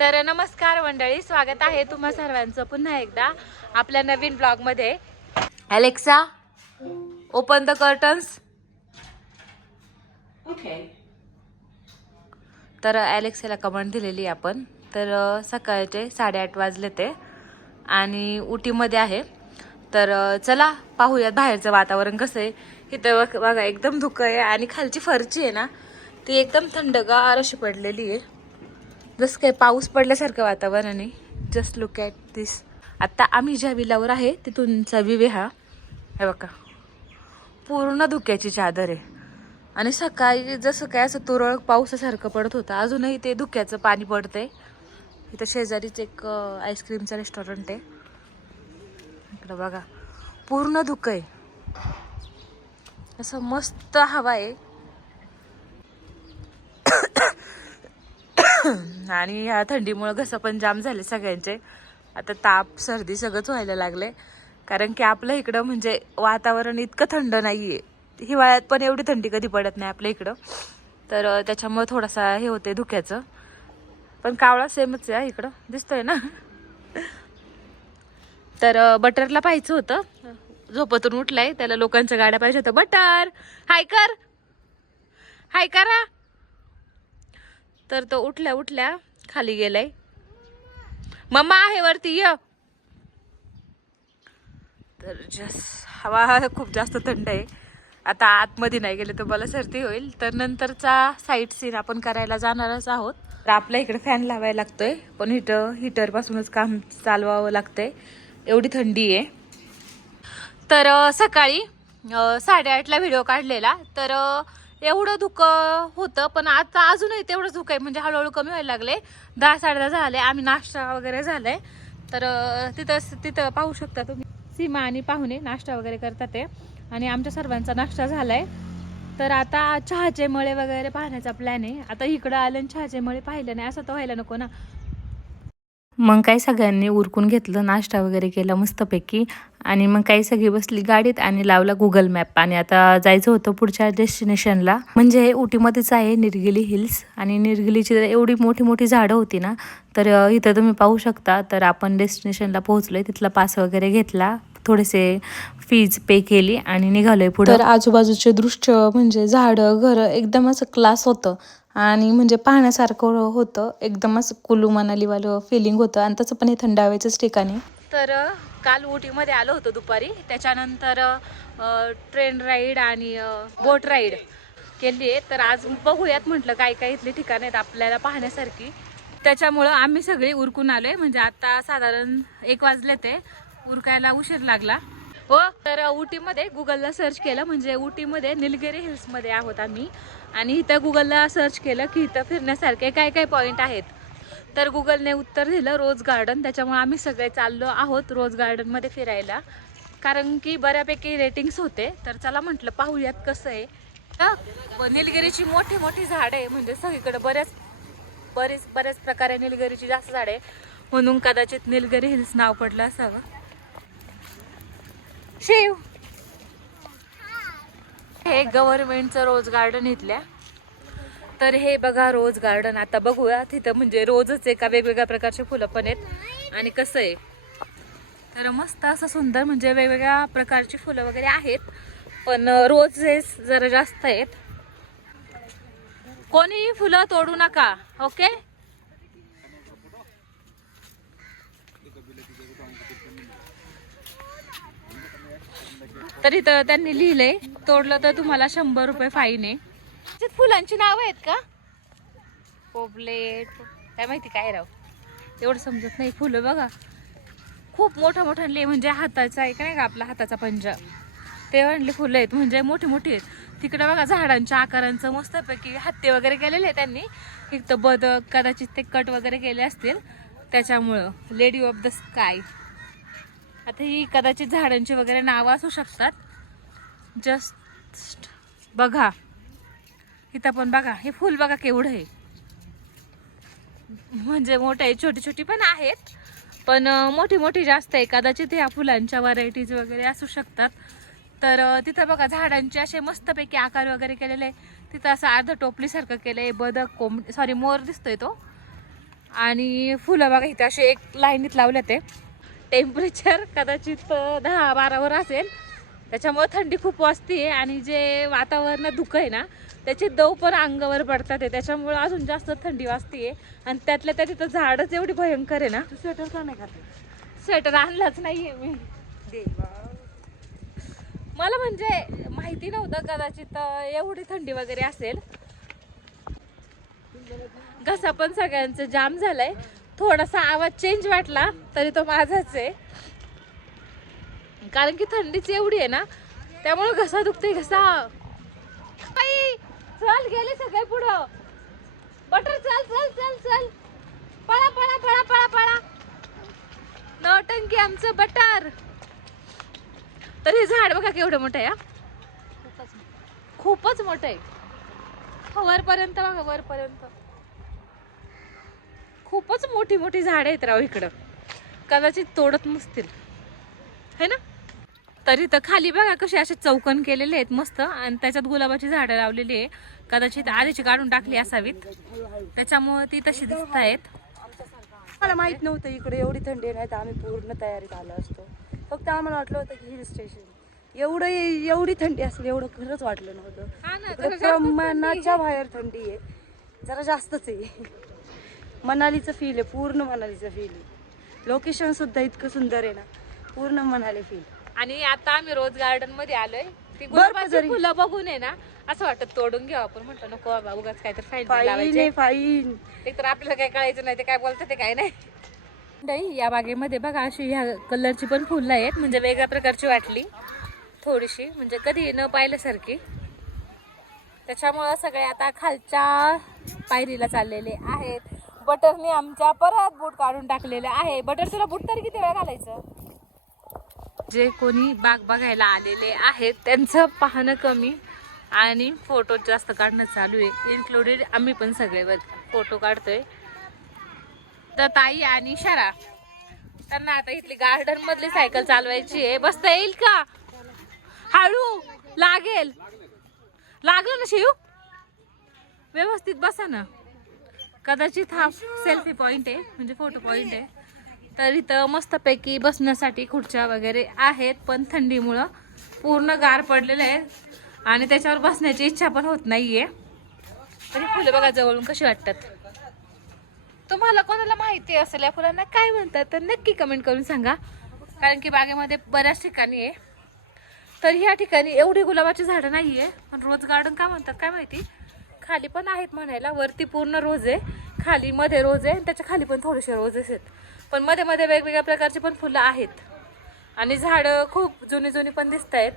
तर नमस्कार मंडळी स्वागत आहे तुम्हा सर्वांचं पुन्हा एकदा आपल्या नवीन ब्लॉगमध्ये अलेक्सा ओपन द कर्टन्स. तर अलेक्साला कमेंट दिलेली आहे आपण. तर सकाळचे साडेआठ वाजले ते आणि उटीमध्ये आहे. तर चला पाहूयात बाहेरचं वातावरण कसं आहे. इथं बघ- बघा एकदम धुकं आहे आणि खालची फरची आहे ना ती एकदम थंडगार अशी पडलेली आहे. जसं काय पाऊस पडल्यासारखं वातावरण आहे. जस्ट लुक ॲट दिस आत्ता आम्ही ज्या विलावर आहे तिथूनचा विवे हा हे बघा. पूर्ण धुक्याची चादर आहे. आणि सकाळी जसं काय असं तुरळक पावसासारखं पडत होतं अजूनही ते धुक्याचं पाणी पडतंय. इथं शेजारीच एक आईस्क्रीमचं रेस्टॉरंट आहे. इकडं बघा. पूर्ण धुकं आहे. असं मस्त हवा आहे. आणि ह्या थंडीमुळं घसं पण जाम झाले सगळ्यांचे. आता ताप सर्दी सगळंच व्हायला लागले कारण की आपलं इकडं म्हणजे वातावरण इतकं थंड नाही आहे हिवाळ्यात पण एवढी थंडी कधी पडत नाही आपल्या इकडं. तर त्याच्यामुळं थोडासा हे होते धुक्याचं. पण कावळा सेमच आहे इकडं. दिसतोय ना? तर बटरला पाहायचं होतं. झोपतून उठलाय. त्याला लोकांच्या गाड्या पाहिजे होत्या. बटर! हाय कर हाय करा तर तो उठल्या उठल्या खाली गेलाय. मम्मा आहे वरती य. तर जस हवा खूप जास्त थंड आहे. आता आतमध्ये नाही गेले तर मला सर्दी होईल. तर नंतरचा साईट सीन आपण करायला जाणारच आहोत. तर आपल्या इकडे फॅन लावायला लागतोय. पण हिटर हिटरपासूनच काम चालवावं लागतंय. एवढी थंडी आहे. तर सकाळी साडेआठला व्हिडिओ काढलेला. तर एवढं धुकं होतं पण आता अजूनही तेवढं धुकं आहे. म्हणजे हळूहळू कमी व्हायला लागले. दहा साडेदहा झाले. आम्ही नाश्ता वगैरे झालाय. तर तिथं तिथं पाहू शकता तुम्ही. सीमा आणि पाहुणे नाश्ता वगैरे करतात ते. आणि आमच्या सर्वांचा नाश्ता झालाय. तर आता चहाचे मळे वगैरे पाहण्याचा प्लॅन आहे. आता इकडं आलं आणि चहाचे मळे पाहिले नाही. असं तर व्हायला नको ना. मग काही सगळ्यांनी उरकून घेतलं नाश्ता वगैरे केला मस्तपैकी. आणि मग काही सगळी बसली गाडीत आणि लावला गुगल मॅप आणि आता जायचं होतं पुढच्या डेस्टिनेशनला म्हणजे उटीमध्येच आहे निर्गिली हिल्स. आणि निर्गिलीची एवढी मोठी मोठी झाडं होती ना तर इथं तुम्ही पाहू शकता. तर आपण डेस्टिनेशनला पोहोचलोय. तिथला पास वगैरे घेतला. थोडेसे फीज पे केली आणि निघालोय पुढे. तर आजूबाजूचे दृश्य म्हणजे झाडं घर एकदम असं क्लास होतं. आणि म्हणजे पाहण्यासारखं होतं. एकदम असं कुलू मनालीवालं फिलिंग होतं. आणि तसं पण हे थंड हवेचंच ठिकाणी. तर काल उटीमध्ये आलो होतो दुपारी. त्याच्यानंतर ट्रेन राईड आणि बोट राईड केली आहे तर आज बघूयात म्हटलं काय काय इथली ठिकाणं आहेत आपल्याला पाहण्यासारखी. त्याच्यामुळं आम्ही सगळी उरकून आलोय. म्हणजे आता साधारण एक वाजले ते उरकायला उशीर लागला. हो तर उटीमध्ये गुगलला सर्च केलं म्हणजे उटीमध्ये निलगिरी हिल्समध्ये आहोत आम्ही. आणि इथं गुगलला सर्च केलं की इथं फिरण्यासारखे काय काय पॉईंट आहेत. तर गुगलने उत्तर दिलं रोज गार्डन त्याच्यामुळे आम्ही सगळे चाललो आहोत रोज गार्डनमध्ये फिरायला. कारण की बऱ्यापैकी रेटिंग्स होते. तर चला म्हटलं पाहूयात कसं आहे. निलगिरीची मोठी मोठी झाडं आहे. म्हणजे सगळीकडे बऱ्याच बरेच बऱ्याच प्रकारे निलगिरीची जास्त झाड आहे. म्हणून कदाचित निलगिरी हिल्स नाव पडलं असावं. शिव हे गव्हर्नमेंटचं रोज गार्डन इथल्या. तर हे बघा रोज गार्डन आता बघूया. तिथं म्हणजे रोजच एका वेगवेगळ्या प्रकारचे फुलं पण आहेत. आणि कसं आहे? तर मस्त असं सुंदर म्हणजे वेगवेगळ्या प्रकारची फुलं वगैरे आहेत. पण रोजेस जरा जास्त आहेत. कोणीही फुलं तोडू नका ओके तर इथं त्यांनी लिहिलंय तोडलं तर तुम्हाला शंभर रुपये फाईन आहे. फुलांची नाव आहेत का? पोपलेट काय माहिती काय राव? एवढं समजत नाही फुलं बघा. खूप मोठं मोठं ले म्हणजे हाताचा आहे काय का आपला हाताचा पंजा. ते आणले फुलं आहेत म्हणजे मोठी मोठी आहेत. तिकडे बघा झाडांच्या आकारांचं मस्तपैकी हत्ती वगैरे केलेले आहे त्यांनी. इथं बदक कदाचित ते कट वगैरे केले असतील त्याच्यामुळं. लेडी ऑफ द स्काय आता ही कदाचित झाडांची वगैरे नावं असू शकतात. जस्ट बघा. इथं पण बघा हे फुल बघा केवढं आहे. म्हणजे मोठे आहे छोटी छोटी पण आहेत. पण मोठी मोठी जास्त आहे. कदाचित ह्या फुलांच्या व्हरायटीज वगैरे असू शकतात. तर तिथं बघा झाडांचे असे मस्तपैकी आकार वगैरे केलेले आहे. तिथं असं अर्ध टोपलीसारखं केलं आहे बदक कोंब सॉरी मोर दिसतोय तो. आणि फुलं बघा इथं असे एक लाईनीत लावले ते टेम्परेचर कदाचित दहा बारावर असेल. त्याच्यामुळे थंडी खूप वाजते आणि जे वातावरण धुकं आहे ना त्याचे दव पण अंगावर पडतात आहे. त्याच्यामुळे अजून जास्त थंडी वाजते आणि त्यातल्या त्यात तिथं झाडच एवढी भयंकर आहे ना. स्वेटर का नाही घातलं? स्वेटर आणलाच नाहीये मी. मला म्हणजे माहिती नव्हतं कदाचित एवढी थंडी वगैरे असेल. घसा पण सगळ्यांचं जाम झालाय. थोडासा आवाज चेंज वाटला तरी तो माझाच आहे. कारण की थंडीच एवढी आहे ना त्यामुळे घसा दुखते घसा. बाई, चल गेले सगळे पुढं. बटर चल चल चल चल. पळा पळा पळा पळा पळा. नौटंकी आमचं बटर. तर हे झाड बघा केवढं मोठं आहे हा. खूपच मोठं आहे. वरपर्यंत बघा वरपर्यंत. खूपच मोठी मोठी झाडं आहेत राव इकडं. कदाचित तोडत नसतील. है ना? तरी तर खाली बघा कसे असे चौकन केलेले आहेत मस्त. आणि त्याच्यात गुलाबाची झाडं लावलेली आहे. कदाचित आधीची काढून टाकली असावीत. त्याच्यामुळे ती तशी दिसत आहेत. मला माहीत नव्हतं इकडे एवढी थंडी नाही तर आम्ही पूर्ण तयारीत आलो असतो. फक्त आम्हाला वाटलं होतं की हिल स्टेशन. एवढं एवढी थंडी असेल एवढं खरंच वाटलं नव्हतं. आहे. बाहेर थंडी आहे. जरा जास्तच आहे. मनालीचं फील आहे पूर्ण मनालीचं फील आहे. लोकेशन सुद्धा इतकं सुंदर आहे ना. पूर्ण मनाली फील आणि आता आम्ही रोज गार्डनमध्ये आलोय. ती गुलाबाची फुलं बघून आहे ना असं वाटत तोडून घ्यावं आपण. म्हटलं नको बाबा उगाच काय तर फाईन फाईन लावायचे. आहे फाईन एक तर आपल्याला काय कळायचं नाही ते काय बोलतं ते काय नाही. नाही या बागेमध्ये बघा अशी ह्या कलरची पण फुलं आहेत म्हणजे वेगळ्या प्रकारची वाटली. थोडीशी म्हणजे कधी न पाहिल्यासारखी. त्याच्यामुळं सगळे आता खालच्या पायरीला चाललेले आहेत. बटरने आमच्या परत बूट काढून टाकलेले आहे. बटर तुला बूट तरी किती वेळा घालायचं? जे कोणी बाग बघायला आलेले आहेत त्यांचं पाहणं कमी आणि फोटो जास्त काढणं चालू आहे. इन्क्लुडेड आम्ही पण सगळे फोटो काढतोय. तर ताई आणि शरा त्यांना आता इथली गार्डन मधली सायकल चालवायची आहे. बसता येईल का? हळू लागेल. लागलं ना शिव? व्यवस्थित बसा ना. कदाचित हा सेल्फी पॉइंट आहे म्हणजे फोटो पॉइंट आहे. तर इथं मस्तपैकी बसण्यासाठी खुर्च्या वगैरे आहेत पण थंडीमुळं पूर्ण गार पडलेलं आहे आणि त्याच्यावर बसण्याची इच्छा पण होत नाहीये. तरी फुलं बघा जवळून कशी वाटतात. तुम्हाला कोणाला माहिती असेल या फुलांना काय म्हणतात तर नक्की कमेंट करून सांगा. कारण की बागेमध्ये बऱ्याच ठिकाणी आहे. तर ह्या ठिकाणी एवढी गुलाबाची झाडं नाही आहे पण रोज गार्डन का म्हणतात काय माहिती? खाली पण आहेत म्हणायला वरती पूर्ण रोज आहे खाली मध्ये रोज आहे आणि त्याच्याखाली पण थोडेसे रोजेस आहेत. पण मध्ये मध्ये वेगवेगळ्या प्रकारची पण फुलं आहेत. आणि झाडं खूप जुनी जुनी पण दिसत आहेत